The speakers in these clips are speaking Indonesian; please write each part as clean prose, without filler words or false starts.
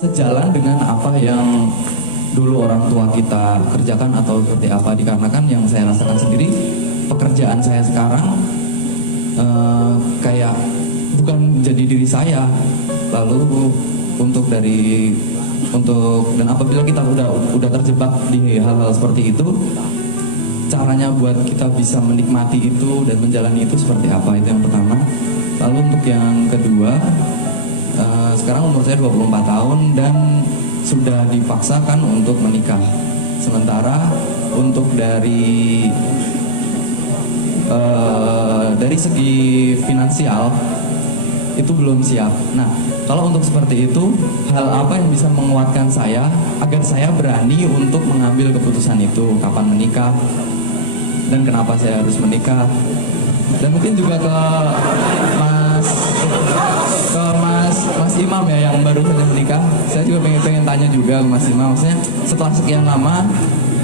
sejalan dengan apa yang dulu orang tua kita kerjakan atau seperti apa, dikarenakan yang saya rasakan sendiri pekerjaan saya sekarang kayak bukan jadi diri saya. Lalu dan apabila kita udah terjebak di hal-hal seperti itu, caranya buat kita bisa menikmati itu dan menjalani itu seperti apa, itu yang pertama. Lalu untuk yang kedua, sekarang umur saya 24 tahun dan sudah dipaksakan untuk menikah. Sementara untuk dari segi finansial itu belum siap. Nah, kalau untuk seperti itu, hal apa yang bisa menguatkan saya agar saya berani untuk mengambil keputusan itu, kapan menikah dan kenapa saya harus menikah. Dan mungkin juga ke Mas Imam ya, yang baru saja menikah. Saya juga pengen tanya juga ke Mas Imam, maksudnya setelah sekian lama,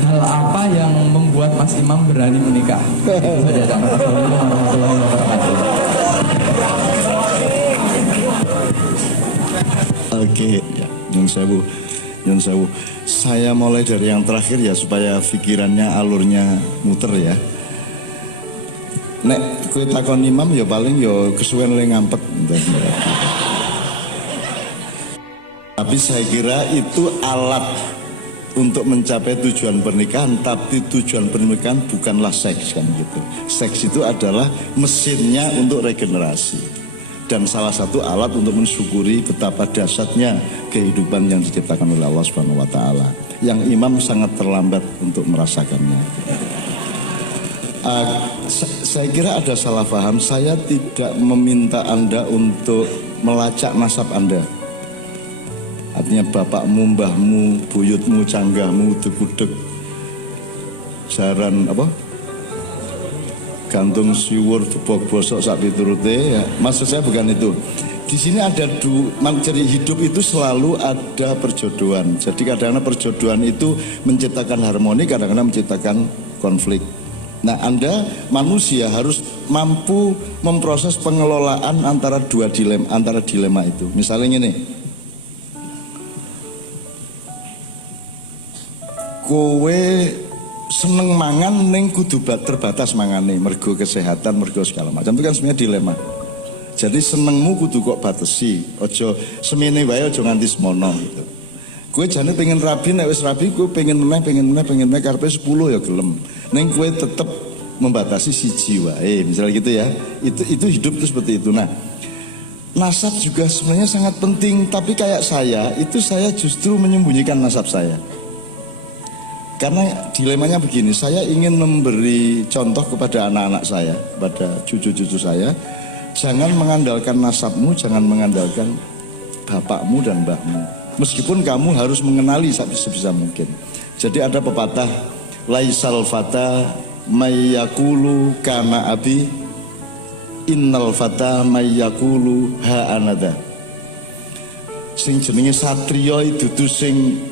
hal apa yang membuat Mas Imam berani menikah? Itu saja. Assalamualaikum warahmatullahi wabarakatuh. Oke, ya, Nyun Sewu. Saya mulai dari yang terakhir ya, supaya pikirannya alurnya muter ya. Nek kue takon imam ya paling ya kesuwen oleh ngampet. Tapi saya kira itu alat untuk mencapai tujuan pernikahan, tapi tujuan pernikahan bukanlah seks kan gitu. Seks itu adalah mesinnya untuk regenerasi. Dan salah satu alat untuk mensyukuri betapa dahsyatnya kehidupan yang diciptakan oleh Allah Subhanahu wa taala. Yang imam sangat terlambat untuk merasakannya. Saya kira ada salah paham. Saya tidak meminta Anda untuk melacak nasab Anda. Artinya bapakmu, mbahmu, buyutmu, canggahmu, degudeg, jaran apa? Gantung siwur, tebok bosok, sak piturute ya. Maksud saya bukan itu. Di sini ada jadi hidup itu selalu ada perjodohan. Jadi kadang-kadang perjodohan itu menciptakan harmoni, kadang-kadang menciptakan konflik. Nah, Anda manusia harus mampu memproses pengelolaan antara dilema itu. Misalnya ini, kowe seneng mangan ning kudu terbatas mangane, mergo kesehatan, mergo segala macam. Itu kan sebenarnya dilema. Jadi senengmu kudu kok batesi, ojo semene wae, ojo nganti semono gitu. Kowe jane pengen rabi, nek wis rabi kowe pengen meneh karepe 10 ya gelem. Ning kowe tetep membatasi siji wae, misalnya gitu ya. Itu hidup itu seperti itu. Nah, nasab juga sebenarnya sangat penting, tapi kayak saya justru menyembunyikan nasab saya. Karena dilemanya begini, saya ingin memberi contoh kepada anak-anak saya, pada cucu-cucu saya, jangan mengandalkan nasabmu, jangan mengandalkan bapakmu dan mbahmu. Meskipun kamu harus mengenali sebisa mungkin. Jadi ada pepatah, laisal fata mayyakulu kana abi, innal fata mayyakulu ha anada. Sing jenenge satriya dudu sing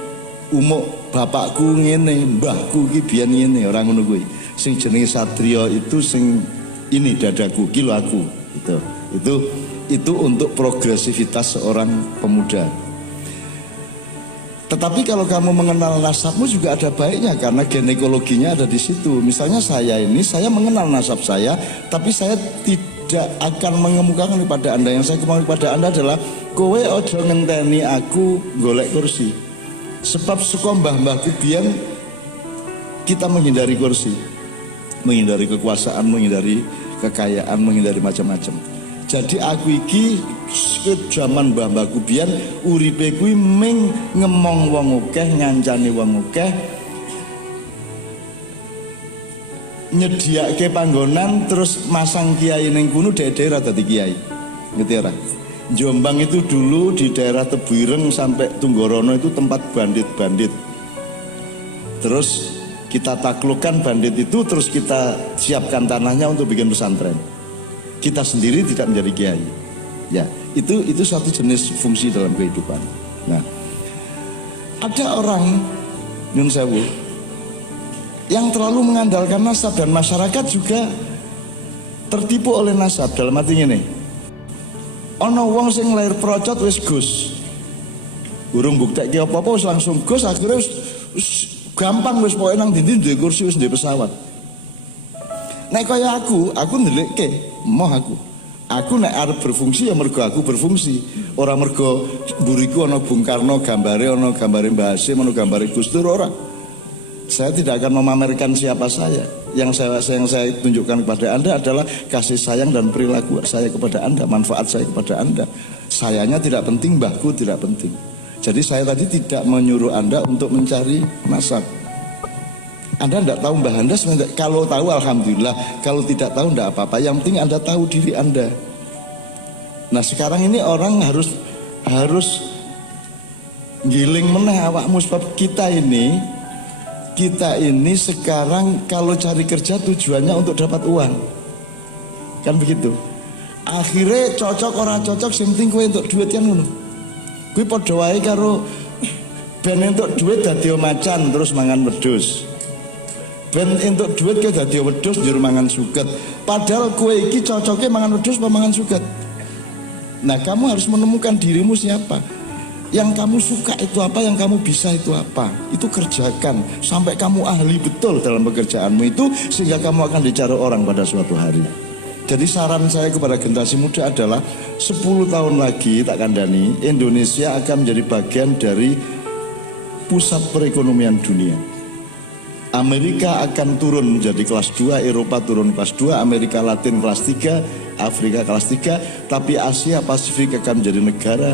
umuk bapakku ngene, mbahku iki biyen ngene, ora ngono kuwi. Sing jenenge satriya itu sing ini dadaku, ki lho aku. Itu untuk progresivitas seorang pemuda. Tetapi kalau kamu mengenal nasabmu juga ada baiknya, karena ginekologinya ada di situ. Misalnya saya mengenal nasab saya, tapi saya tidak akan mengemukakan kepada Anda. Yang saya kemukakan kepada Anda adalah kowe ojo ngenteni aku golek kursi. Sebab suka mbah-mbahku biyen kita menghindari kursi, menghindari kekuasaan, menghindari kekayaan, menghindari macam-macam. Jadi aku iki zaman mbah-mbahku biyen uripe kuwi ming ngemong wong akeh, ngancani wong akeh, nyediake panggonan, terus masang kiai ning kono, daerah dadi kiai. Ngerti ora? Jombang itu dulu di daerah Tebuireng sampai Tunggorono itu tempat bandit-bandit. Terus kita taklukkan bandit itu, terus kita siapkan tanahnya untuk bikin pesantren. Kita sendiri tidak menjadi kiai. Ya, itu satu jenis fungsi dalam kehidupan. Nah, ada orang Nyun Sewu yang terlalu mengandalkan nasab, dan masyarakat juga tertipu oleh nasab. Dalam artinya nih, ono wong sing lahir procot wis Gus. Urung buktekke apa-apa wis langsung gus, akhirnya wis gampang wis pokoke nang ndi duwe kursi wis duwe pesawat. Nek kaya aku ndelikke moh aku nek arep berfungsi ya mergo aku berfungsi, ora mergo mburiku ana Bung Karno gambare, ana gambare Mbah Hasyim, ana gambare Gus Dur, ora. Saya tidak akan memamerkan siapa saya. Yang saya tunjukkan kepada Anda adalah kasih sayang dan perilaku saya kepada Anda, manfaat saya kepada Anda. Sayanya tidak penting, mbahku tidak penting. Jadi saya tadi tidak menyuruh Anda untuk mencari nasab. Anda tidak tahu mbah Anda, kalau tahu alhamdulillah, kalau tidak tahu tidak apa-apa. Yang penting Anda tahu diri Anda. Nah sekarang ini orang harus giling meneh awakmu, sebab kita ini sekarang kalau cari kerja tujuannya untuk dapat uang, kan begitu. Akhirnya cocok orang cocok, sing penting kowe untuk duit kan ngono. Kuwi padha wae karo ben entuk duit dadi macan terus mangan wedhus. Ben entuk duit kowe dadi wedhus njur mangan suket. Padahal kowe iki cocoke mangan wedhus apa mangan suket. Nah, kamu harus menemukan dirimu siapa. Yang kamu suka itu apa, yang kamu bisa itu apa. Itu kerjakan sampai kamu ahli betul dalam pekerjaanmu itu, sehingga kamu akan dicari orang pada suatu hari. Jadi saran saya kepada generasi muda adalah 10 tahun lagi tak kandani Indonesia akan menjadi bagian dari pusat perekonomian dunia. Amerika akan turun menjadi kelas 2, Eropa turun kelas 2, Amerika Latin kelas 3, Afrika kelas 3, tapi Asia Pasifik akan menjadi negara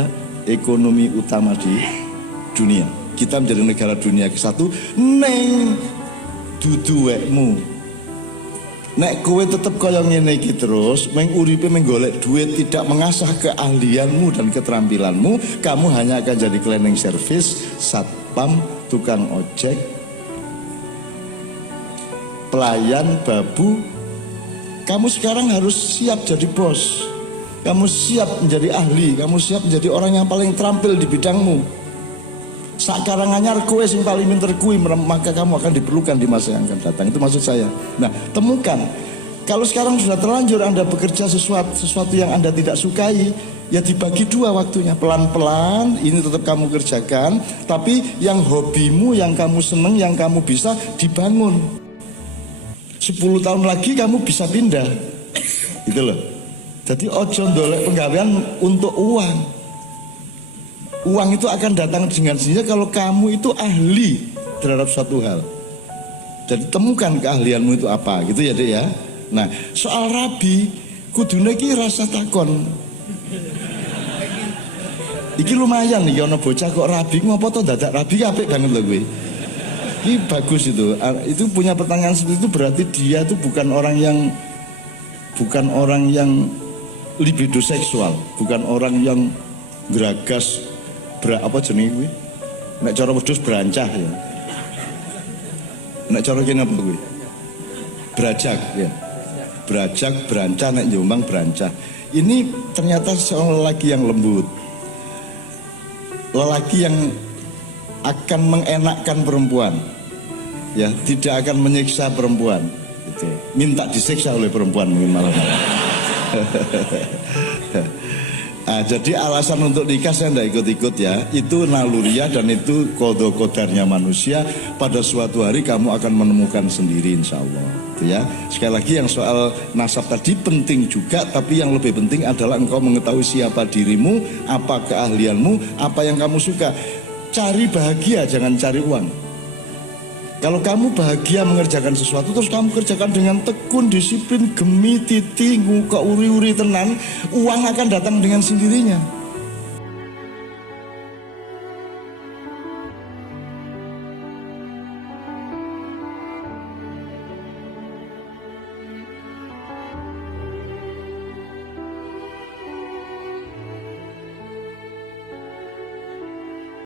ekonomi utama di dunia. Kita menjadi negara dunia ke-1 neng dudu wekmu. Nek kowe tetep kaya ngene iki terus, meng uripe menggolek duit, tidak mengasah keahlianmu dan keterampilanmu, kamu hanya akan jadi cleaning service, satpam, tukang ojek, pelayan, babu. Kamu sekarang harus siap jadi bos. Kamu siap menjadi ahli, kamu siap menjadi orang yang paling terampil di bidangmu. Sakarang anyar kowe sing paling pinter kuwi, maka kamu akan diperlukan di masa yang akan datang. Itu maksud saya. Nah, temukan. Kalau sekarang sudah terlanjur Anda bekerja sesuatu yang Anda tidak sukai, ya dibagi dua waktunya. Pelan-pelan ini tetap kamu kerjakan, tapi yang hobimu, yang kamu seneng, yang kamu bisa dibangun. 10 tahun lagi kamu bisa pindah. Gitu loh. Jadi ojo ndolek penggawean untuk uang. Uang itu akan datang dengan sendirinya kalau kamu itu ahli terhadap suatu hal. Jadi temukan keahlianmu itu apa, gitu ya Dek ya. Nah, soal rabi, kudune iki rasa takon. Iki lumayan nih, ono bocah kok rabi, ngopo to dadak rabi, apik banget loh gue. Ini bagus itu. Itu punya pertanyaan seperti itu berarti dia itu bukan orang yang libido seksual, bukan orang yang geragas. Apa jenis gue? Nek cara wedhus berancah ya. Nek cara kene apa gue? Berajak ya. Berajak, berancah, nek Jombang berancah. Ini ternyata seorang lelaki yang lembut. Lelaki yang akan mengenakkan perempuan. Ya, tidak akan menyiksa perempuan. Gitu. Minta disiksa oleh perempuan mungkin malah. Nah, jadi alasan untuk nikah saya tidak ikut-ikut ya. Itu naluriah dan itu kodo-kodarnya manusia. Pada suatu hari kamu akan menemukan sendiri insya Allah. Ya. Sekali lagi yang soal nasab tadi penting juga, tapi yang lebih penting adalah engkau mengetahui siapa dirimu, apa keahlianmu, apa yang kamu suka. Cari bahagia, jangan cari uang. Kalau kamu bahagia mengerjakan sesuatu, terus kamu kerjakan dengan tekun, disiplin, gemi, titi, nguka, uri-uri tenan, uang akan datang dengan sendirinya.